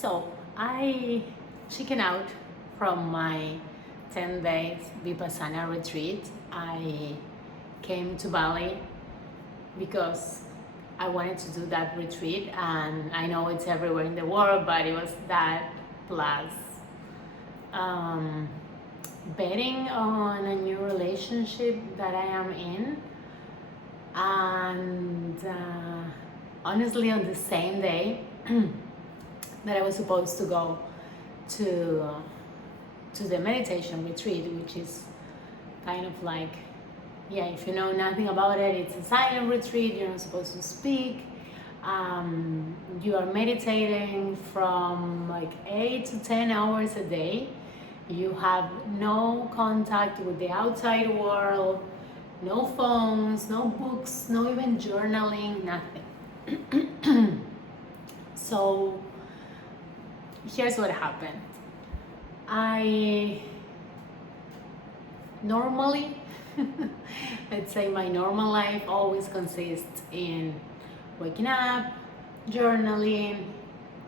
So I chicken out from my 10 days Vipassana retreat. I came to Bali because I wanted to do that retreat, and I know it's everywhere in the world, but it was that plus um, betting on a new relationship that I am in. And honestly, on the same day that I was supposed to go to the meditation retreat, which is kind of like, yeah, if you know nothing about it, it's a silent retreat. You're not supposed to speak. You are meditating from like 8 to 10 hours a day. You have no contact with the outside world, no phones, no books, no even journaling, nothing. So here's what happened. I normally, let's say my normal life always consists in waking up, journaling,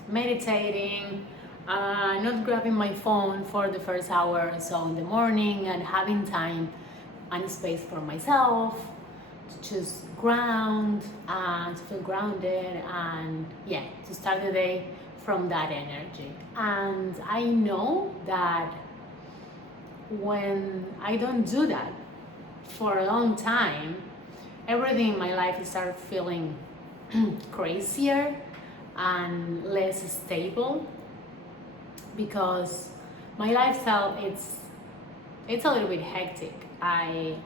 meditating, not grabbing my phone for the first hour or so in the morning, and having time and space for myself to just ground and to feel grounded, and yeah, to start the day from that energy. And I know that when I don't do that for a long time, everything in my life starts feeling crazier and less stable, because my lifestyle it's a little bit hectic. I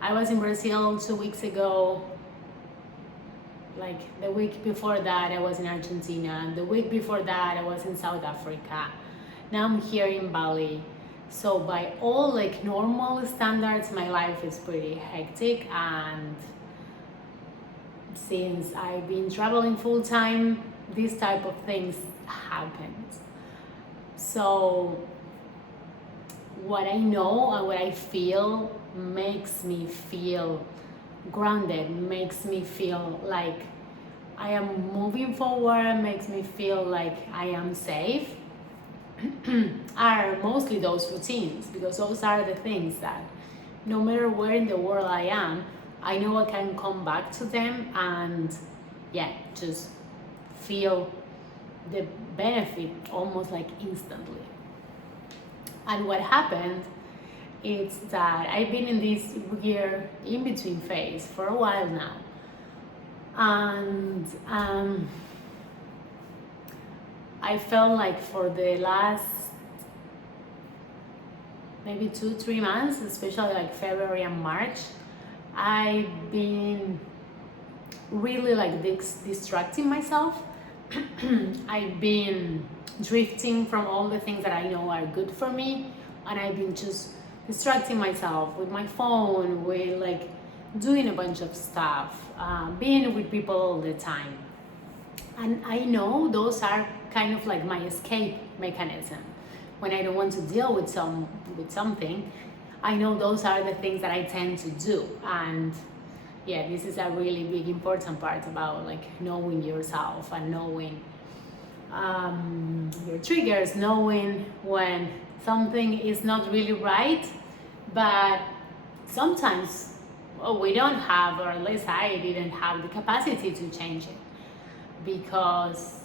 was in Brazil 2 weeks ago. Like the week before that I was in Argentina. The week before that I was in South Africa. Now I'm here in Bali. So by all like normal standards, my life is pretty hectic, and since I've been traveling full time, these type of things happen. So what I know and what I feel makes me feel grounded, makes me feel like I am moving forward, makes me feel like I am safe, are mostly those routines, because those are the things that no matter where in the world I am, I know I can come back to them and yeah, just feel the benefit almost like instantly. And what happened is that I've been in this weird in-between phase for a while now. And I felt like for the last maybe 2-3 months, especially like February and March, I've been really like distracting myself. I've been drifting from all the things that I know are good for me, and I've been just distracting myself with my phone, with like doing a bunch of stuff, being with people all the time. And I know those are kind of like my escape mechanism. When I don't want to deal with something, I know those are the things that I tend to do. And yeah, this is a really big important part about like knowing yourself and knowing your triggers, knowing when something is not really right, but sometimes we don't have, or at least I didn't have the capacity to change it, because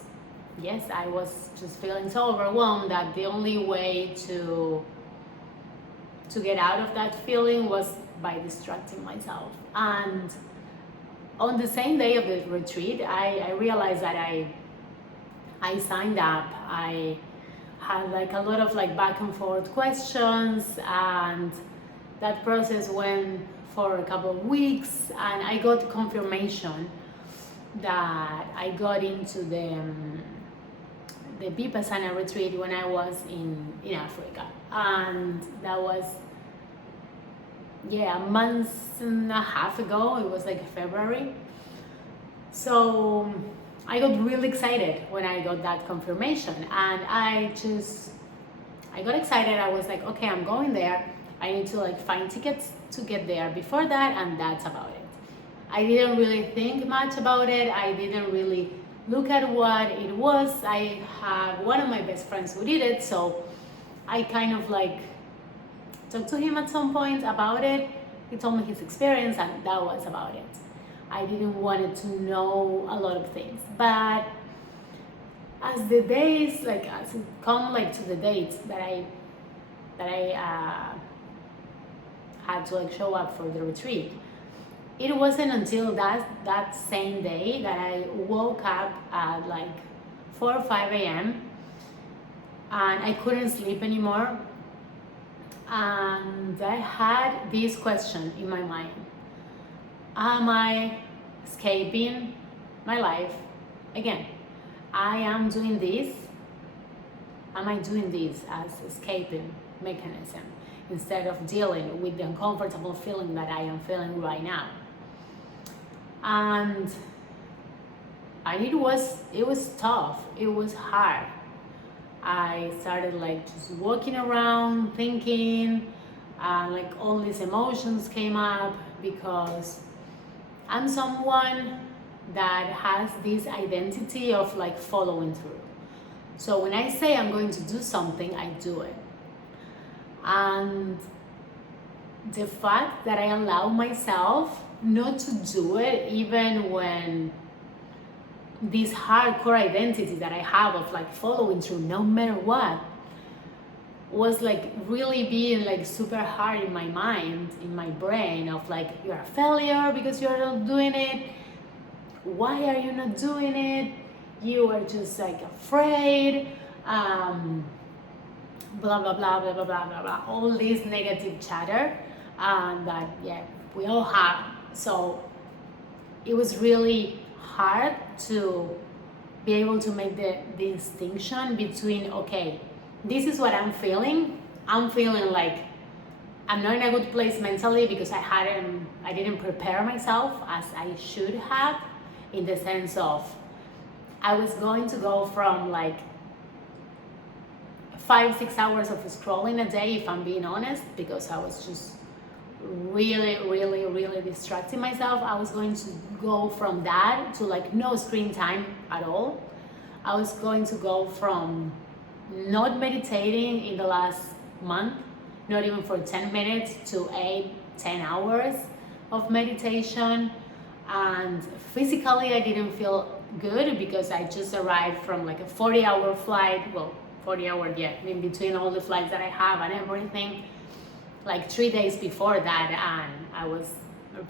yes, I was just feeling so overwhelmed that the only way to get out of that feeling was by distracting myself. And on the same day of the retreat, I realized that I signed up. I had like a lot of like back and forth questions, and that process went for a couple of weeks, and I got confirmation that I got into the Vipassana retreat when I was in Africa. And that was a month and a half ago. It was like February. So I got really excited when I got that confirmation, and I got excited. I was like, okay, I'm going there. I need to like find tickets to get there before that, and that's about it. I didn't really think much about it. I didn't really look at what it was. I have one of my best friends who did it, so I kind of like talked to him at some point about it. He told me his experience, and that was about it. I didn't want to know a lot of things, but as the days, like as it come like to the dates that I had to like show up for the retreat, it wasn't until that same day that I woke up at like 4 or 5 a.m. and I couldn't sleep anymore. And I had this question in my mind: am I escaping my life again? I am doing this. Am I doing this as escaping mechanism instead of dealing with the uncomfortable feeling that I am feeling right now? And it was tough. It was hard. I started like just walking around thinking, like all these emotions came up because I'm someone that has this identity of like following through. So when I say I'm going to do something, I do it. And the fact that I allow myself not to do it, even when this hardcore identity that I have of like following through no matter what, was like really being like super hard in my mind, in my brain, of like, you're a failure because you're not doing it. Why are you not doing it? You are just like afraid. Blah blah blah blah blah blah blah blah. All this negative chatter that we all have. So it was really hard to be able to make the distinction between, okay, this is what I'm feeling. I'm feeling like I'm not in a good place mentally because I didn't prepare myself as I should have, in the sense of I was going to go from like 5-6 hours of scrolling a day, if I'm being honest, because I was just really distracting myself. I was going to go from that to like no screen time at all. I was going to go from not meditating in the last month, not even for 10 minutes, to 8-10 hours of meditation. And physically I didn't feel good because I just arrived from like a 40-hour flight, 40-hour, in between all the flights that I have and everything, like 3 days before that, and I was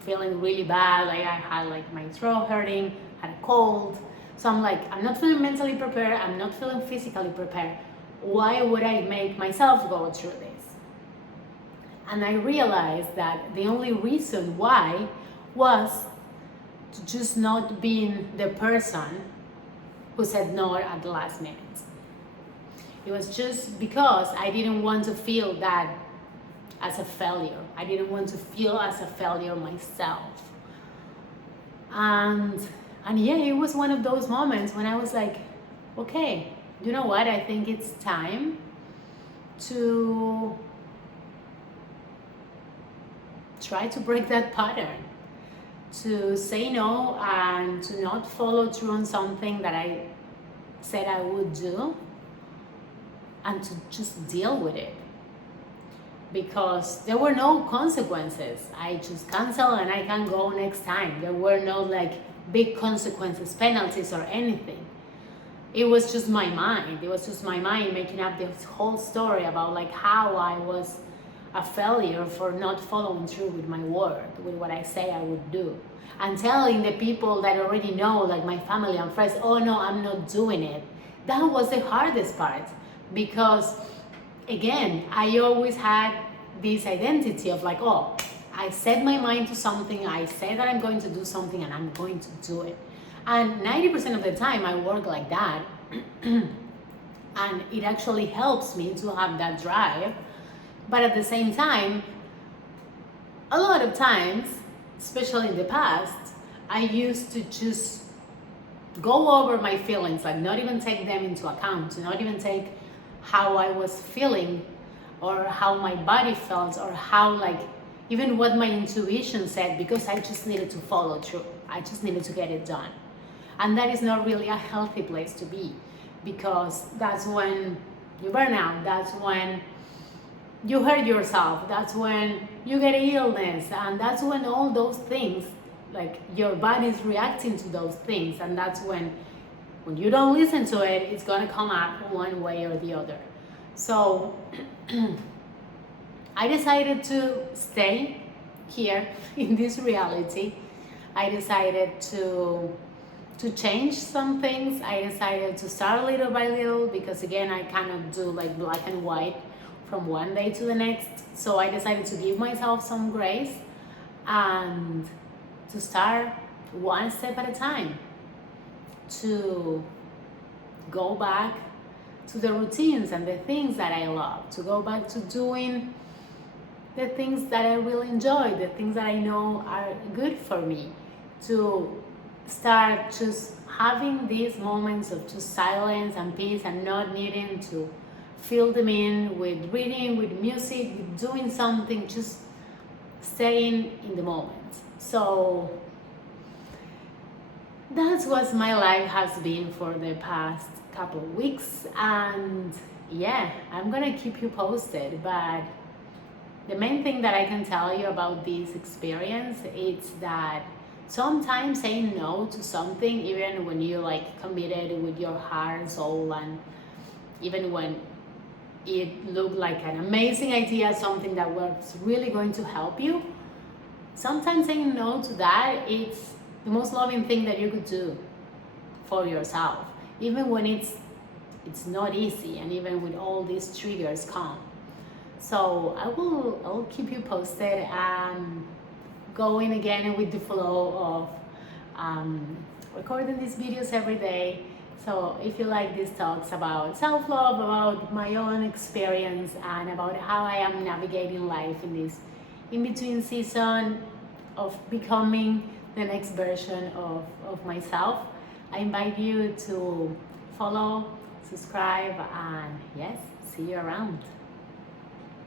feeling really bad. Like I had like my throat hurting, had a cold. So I'm like, I'm not feeling mentally prepared, I'm not feeling physically prepared. Why would I make myself go through this? And I realized that the only reason why was to just not being the person who said no at the last minute. It was just because I didn't want to feel that as a failure. I didn't want to feel as a failure myself. And yeah, it was one of those moments when I was like, okay, you know what? I think it's time to try to break that pattern, to say no and to not follow through on something that I said I would do, and to just deal with it. Because there were no consequences. I just cancel and I can go next time. There were no like big consequences, penalties or anything. It was just my mind. It was just my mind making up this whole story about like how I was a failure for not following through with my word, with what I say I would do. And telling the people that already know, like my family and friends, oh no, I'm not doing it. That was the hardest part, because again, I always had this identity of like, oh, I set my mind to something, I say that I'm going to do something and I'm going to do it. And 90% of the time I work like that. And it actually helps me to have that drive. But at the same time, a lot of times, especially in the past, I used to just go over my feelings, like not even take them into account, not even take how I was feeling or how my body felt or how like even what my intuition said, because I just needed to follow through. I just needed to get it done. And that is not really a healthy place to be, because that's when you burn out, that's when you hurt yourself, that's when you get illness, and that's when all those things, like your body is reacting to those things, and that's when you don't listen to it, it's gonna come up one way or the other. So I decided to stay here in this reality. I decided to change some things. I decided to start little by little, because again, I cannot do like black and white from one day to the next. So I decided to give myself some grace and to start one step at a time, to go back to the routines and the things that I love, to go back to doing the things that I really enjoy, the things that I know are good for me, to start just having these moments of just silence and peace, and not needing to fill them in with reading, with music, with doing something, just staying in the moment. So that's what my life has been for the past couple of weeks, and yeah, I'm gonna keep you posted. But the main thing that I can tell you about this experience is that sometimes saying no to something, even when you like committed with your heart and soul, and even when it looked like an amazing idea, something that was really going to help you, sometimes saying no to that, it's the most loving thing that you could do for yourself, even when it's not easy, and even with all these triggers come. So I'll keep you posted. Going again with the flow of recording these videos every day. So if you like these talks about self-love, about my own experience, and about how I am navigating life in this in-between season of becoming the next version of myself, I invite you to follow, subscribe, and yes, see you around.